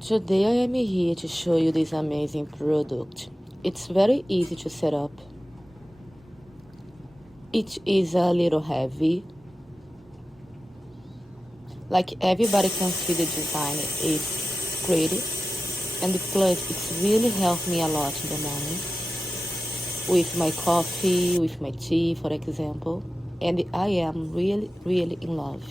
Today I am here to show you this amazing product. It's very easy to set up. It is a little heavy. Like everybody can see the design is pretty. And plus it's really helped me a lot in the morning. With my coffee, with my tea, for example. And I am really in love.